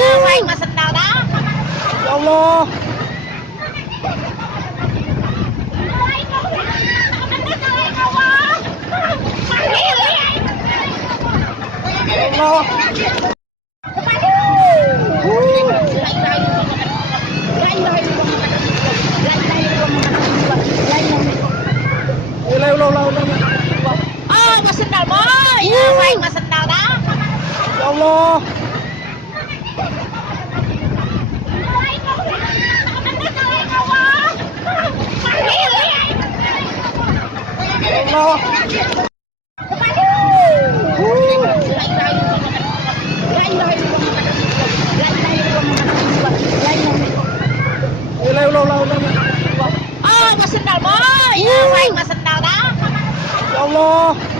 Vay mà sendal dah. Ya Allah. Ya Allah. Lâu lâu lâu lâu. Mà sendal boy. Vay mà sendal dah. Ya Allah. Ya Allah. Lâu lâu lâu lâu. Mà sendal boy. Vay mà sendal dah. Ya Allah.